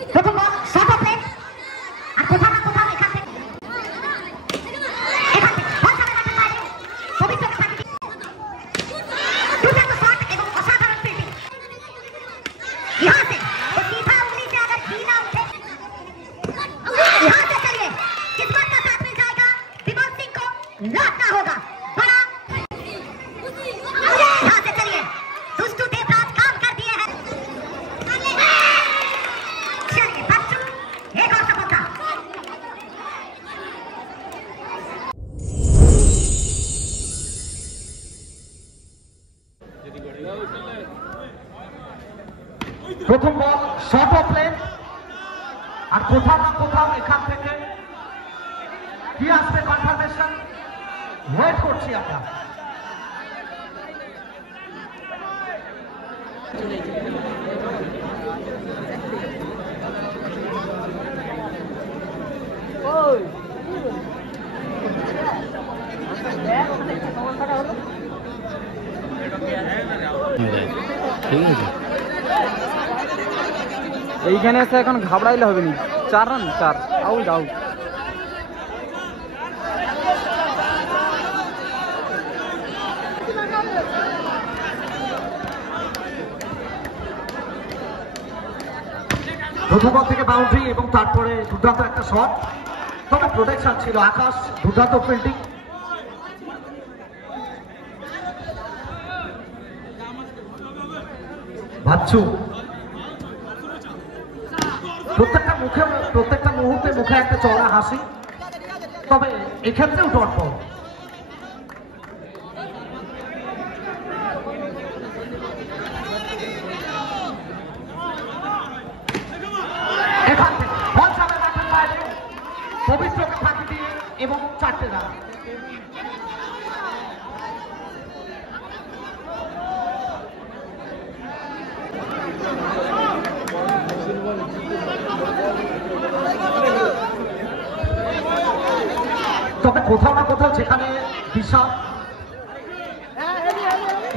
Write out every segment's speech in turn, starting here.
প্রথম ball short of leg আর কোথাও না কোথাও এখান থেকে বল যাবে মাঠের বাইরে পবিত্রকে ফাঁকি দিয়ে দুর্দান্ত শট এবং অসাধারণ ফিল্ডিং यहाँ से वो सीधा उंगली से अगर घी ना उठे यहाँ से चलिए किस्मत का साथ मिल जाएगा विमल सिंह को लौटना होगा बड़ा यहाँ से चलिए दुष्टू देवराज काम कर दिए हैं चलिए बच्चू एक और सफलता প্রথম বল শর্ট অফ লেগ আর কোথাও না কোথাও এখান থেকে কি আসবে কনফার্মেশন ওয়েট করছি আমরা। ঠিক আছে এইখানে এসে এখন ঘাবড়াইলে হবে না 4 রান 4 আউট আউট প্রথম বল থেকে বাউন্ডারি এবং তারপরে দুর্দান্ত একটা শট তবে প্রোটেকশন ছিল আকাশ দুর্দান্ত ফিল্ডিং বাচ্চু প্রত্যেকটা মুহূর্তে মুখে একটা চড়া হাসি তবে এক্ষেত্রেও ডট বল এখান থেকে বল যাবে মাঠের বাইরে পবিত্রকে ফাঁকি দিয়ে এবং 4টে রান তবে কোথাও না কোথাও যেখানে দিশা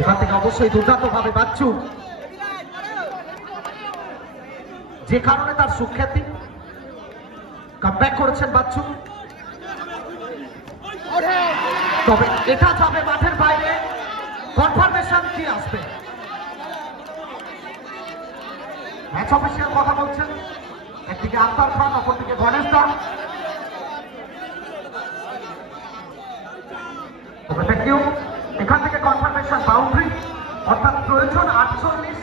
এখান থেকে অবশ্যই দুর্দান্ত ভাবে বাচ্চু যে কারণে তার সুখ্যাতি কামব্যাক করেছেন বাচ্চু তবে এটা যাবে মাঠের বাইরে কনফার্মেশন কি আসবে ম্যাচ অফিসিয়াল কথা বলছেন একদিকে আফতার খান অপরদিকে গণেশ দা এখান থেকে কনফার্মেশন বাউন্ডারি অর্থাৎ প্রয়োজন 48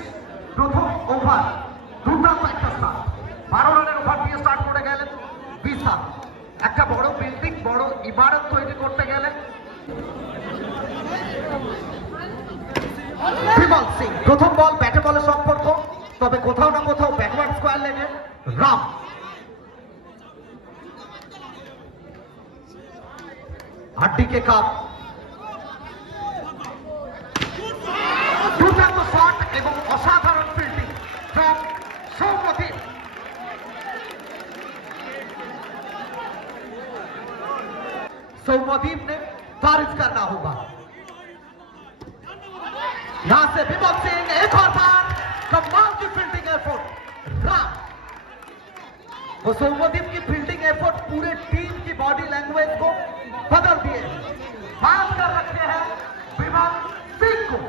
প্রথম ওভার দুর্দান্ত একটা স্টার্ট 12 রানের ওভার দিয়ে স্টার্ট করে গেলেন বিশাল একটা বড় বিল্ডিং বড় ইমারত তৈরি করতে গেলেন বিমল সিং প্রথম বল ব্যাটে বলে সম্পর্ক তবে কোথাও না কোথাও ব্যাকওয়ার্ড স্কোয়ার লেগে রাম হাড্ডি কে কাপ দুর্দান্ত শট এবং অসাধারণ ফিল্ডিং ফ্রম সৌম্যদীপ सौम्यदीप ने तारीफ करना होगा यहां से विमल सिंह एक और बार कमाल की फील्डिंग एफर्ट राम वो सौम्यदीप की फील्डिंग एफर्ट पूरे टीम की बॉडी लैंग्वेज को बदल दिए बात कर रखे हैं विमल सिंह को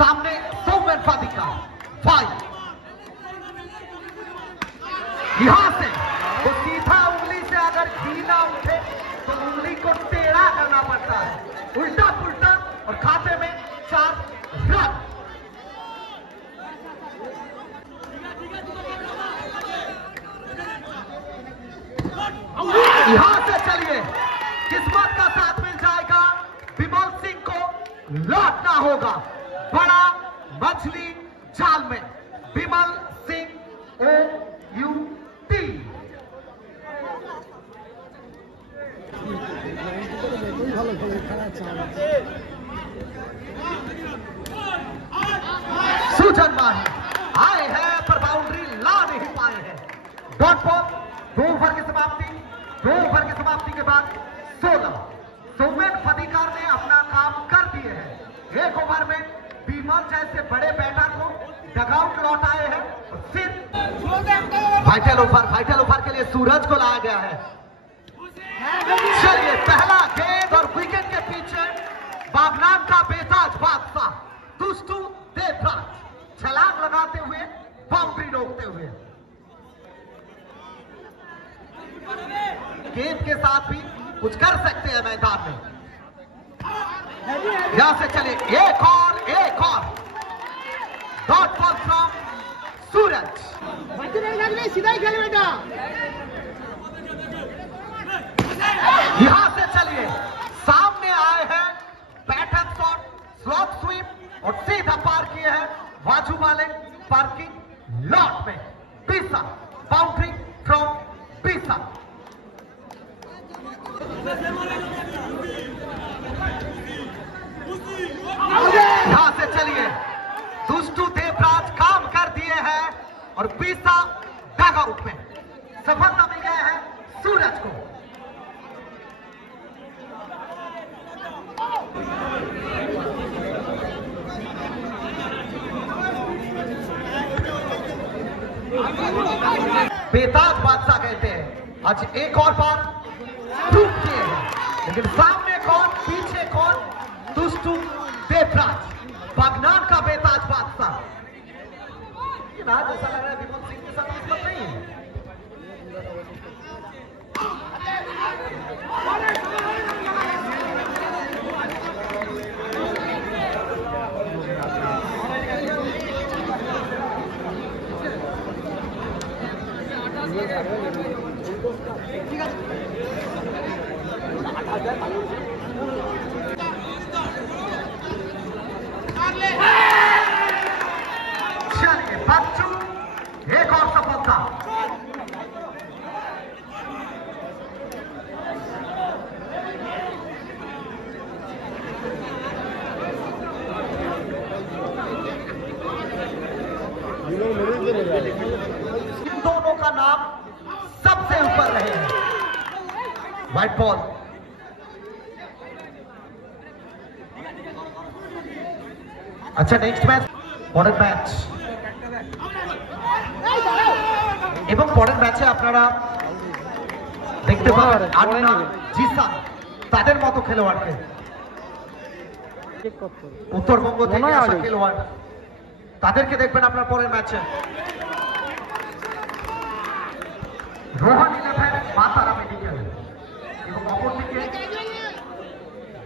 सामने सौम्यन फादिका फाइव यहां से वो सीधा उंगली से अगर घी ना उठे तो उंगली को टेढ़ा करना पड़ता है उल्टा पुल्टा और खाते में 4 रन यहां से चलिए किस्मत का साथ मिल जाएगा विमल सिंह को लौटना होगा बड़ा मछली जाल में विमल सिंह OUT सुजन माही आए हैं पर बाउंड्री ला नहीं पाए हैं डॉट बॉल 2 ओवर की समाप्ति के बाद 16 सौम्यन फदीकार ने अपना काम कर दिए हैं 1 ओवर में बीमल जैसे बड़े बैटर को डगआउट लौटा वाइटल ओवर के लिए सूरज को लाया गया है। चलिए पहला गेंद और विकेट के पीछे बागनान का बेताज बादशाह दुष्टू देवराज छलांग लगाते हुए बाउंड्री रोकते हुए गेंद के साथ भी कुछ कर सकते हैं मैदान में। यहां से चलिए एक और डॉट बॉल फ्रॉम सूरज। सीधा ही खेल बेटा। यहां से चलिए सामने आए हैं बैटन शॉट स्लॉप स्वीप और सीधा पार किए हैं बाजू वाले पार्किंग लॉट में। बीसा बाउंड्री फ्रॉम बीसा। यहां से चलिए दुष्टू देवराज काम कर दिए हैं और बीसा डगआउट में सफलता मिल गया है सूरज को। बेताज बादशाह कहते हैं आज एक और बार प्रूव किए हैं, लेकिन सामने कौन पीछे कौन? दुष्टू देवराज बागनान का बेताज बादशाह। आज ऐसा लग रहा है विमल सिंह के साथ किस्मत नहीं है। चलिए बच्चू एक और सफलता। इन दोनों का नाम सबसे ऊपर रहे हैं। व्हाइट बॉल अच्छा नेक्स्ट मैच পরের ম্যাচ এবং পরের ম্যাচে আপনারা দেখতে পাবেন আন্না জিসান তাদের মতো খেলোয়াড়কে উত্তরবঙ্গ থেকে আসা খেলোয়াড় তাদেরকে দেখবেন আপনারা পরের ম্যাচে। রোহন 11 মাতারা মেডিকেল এবং অপরদিকে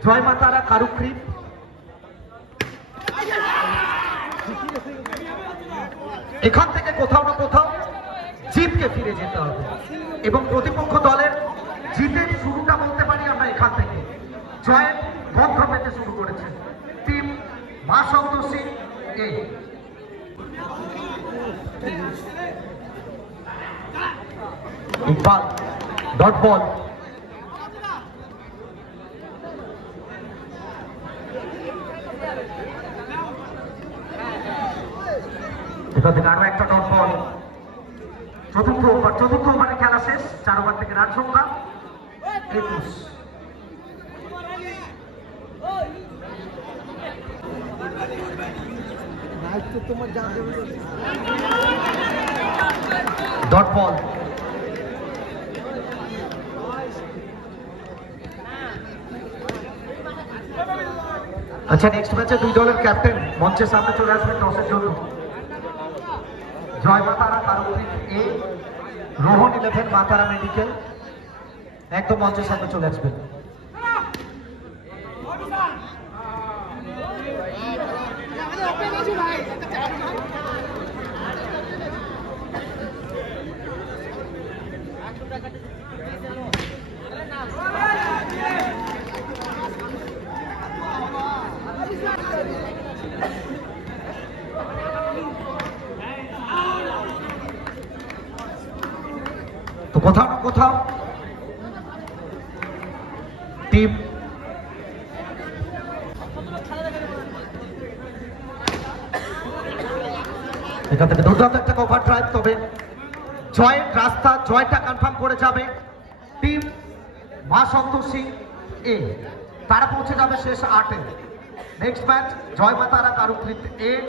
জয় মাতারা কারুকৃত। এখান থেকে কোথাও না কোথাও জিতকে ফিরে যেতে হবে এবং প্রতিপক্ষ দলের জিতের শুরুটা বলতে পারি আমরা এখান থেকে। জয়ের গন্ধ পেতে শুরু করেছে টিম মা সন্তোষী এ। ইকবাল ডট বল এখান থেকে আরো একটা ডট বল। চতুর্থ ওভারে খেলা শেষ। 4 ওভার থেকে রান সংখ্যা 21। ডট বল আচ্ছা নেক্সট ম্যাচে দুই দলের ক্যাপ্টেন মঞ্চের সামনে চলে আসবেন টসের জন্য। জয় মাতারা কারুকৃত এ রোহন 11 মাতারা মেডিকেল একদম মঞ্চের সামনে চলে আসবেন। তো কোথাও না কোথাও টিম এখান থেকে দুর্দান্ত একটা কভার ড্রাইভ, তবে জয়ের রাস্তা জয়টা কনফার্ম করে যাবে টিম মা সন্তোষী এ। তারা পৌঁছে যাবে শেষ 8-এ। নেক্সট ম্যাচ জয় মাতারা কারুকৃত এ